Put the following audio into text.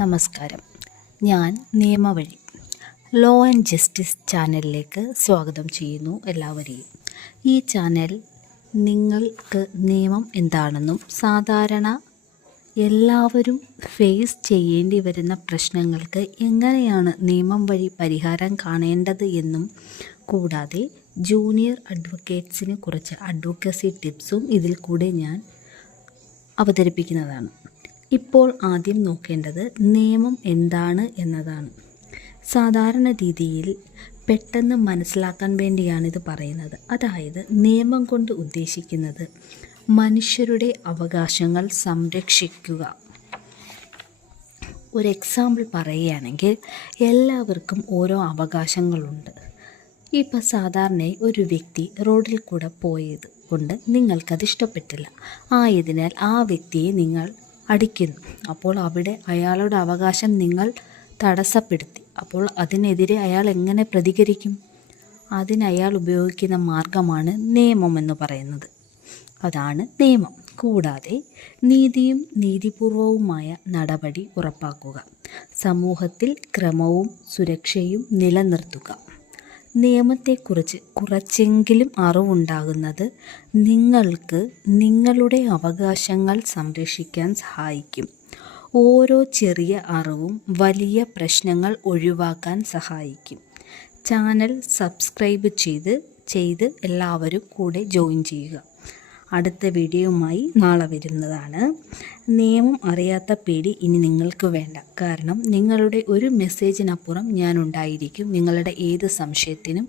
നമസ്കാരം. ഞാൻ നിയമവഴി law and justice ചാനലിലേക്ക് സ്വാഗതം ചെയ്യുന്നു എല്ലാവരെയും. ഈ ചാനൽ നിങ്ങൾക്ക് നിയമം എന്താണെന്നും സാധാരണ എല്ലാവരും ഫേസ് ചെയ്യേണ്ടി വരുന്ന പ്രശ്നങ്ങൾക്ക് എങ്ങനെയാണ് നിയമം വഴി പരിഹാരം കാണേണ്ടത് എന്നും കൂടാതെ ജൂനിയർ അഡ്വക്കേറ്റ്സിന് കുറച്ച് അഡ്വക്കസി ടിപ്സും ഇതിൽ കൂടെ ഞാൻ അവതരിപ്പിക്കുന്നതാണ്. ഇപ്പോൾ ആദ്യം നോക്കേണ്ടത് നിയമം എന്താണ് എന്നതാണ്. സാധാരണ രീതിയിൽ പെട്ടെന്ന് മനസ്സിലാക്കാൻ വേണ്ടിയാണിത് പറയുന്നത്. അതായത് നിയമം കൊണ്ട് ഉദ്ദേശിക്കുന്നത് മനുഷ്യരുടെ അവകാശങ്ങൾ സംരക്ഷിക്കുക. ഒരു എക്സാമ്പിൾ പറയുകയാണെങ്കിൽ എല്ലാവർക്കും ഓരോ അവകാശങ്ങളുണ്ട്. ഇപ്പോൾ സാധാരണയായി ഒരു വ്യക്തി റോഡിൽ കൂടെ പോയത് കൊണ്ട് നിങ്ങൾക്കത് ഇഷ്ടപ്പെട്ടില്ല. ആയതിനാൽ ആ വ്യക്തിയെ നിങ്ങൾ അടിക്കുന്നു. അപ്പോൾ അവിടെ അയാളുടെ അവകാശം നിങ്ങൾ തടസ്സപ്പെടുത്തി. അപ്പോൾ അതിനെതിരെ അയാൾ എങ്ങനെ പ്രതികരിക്കും? അയാൾ ഉപയോഗിക്കുന്ന മാർഗമാണ് നിയമം എന്ന് പറയുന്നത്. അതാണ് നിയമം. കൂടാതെ നീതിയും നീതിപൂർവവുമായ നടപടി ഉറപ്പാക്കുക, സമൂഹത്തിൽ ക്രമവും സുരക്ഷയും നിലനിർത്തുക. നിയമത്തെക്കുറിച്ച് കുറച്ചെങ്കിലും അറിവുണ്ടാകുന്നത് നിങ്ങൾക്ക് നിങ്ങളുടെ അവകാശങ്ങൾ സംരക്ഷിക്കാൻ സഹായിക്കും. ഓരോ ചെറിയ അറിവും വലിയ പ്രശ്നങ്ങൾ ഒഴിവാക്കാൻ സഹായിക്കും. ചാനൽ സബ്സ്ക്രൈബ് ചെയ്ത് എല്ലാവരും കൂടെ ജോയിൻ ചെയ്യുക. അടുത്ത വീഡിയോയുമായി നാളെ വരുന്നതാണ്. നിയമം അറിയാത്ത പേടി ഇനി നിങ്ങൾക്ക് വേണ്ട. കാരണം നിങ്ങളുടെ ഒരു മെസ്സേജിനപ്പുറം ഞാനുണ്ടായിരിക്കും നിങ്ങളുടെ ഏത് സംശയത്തിനും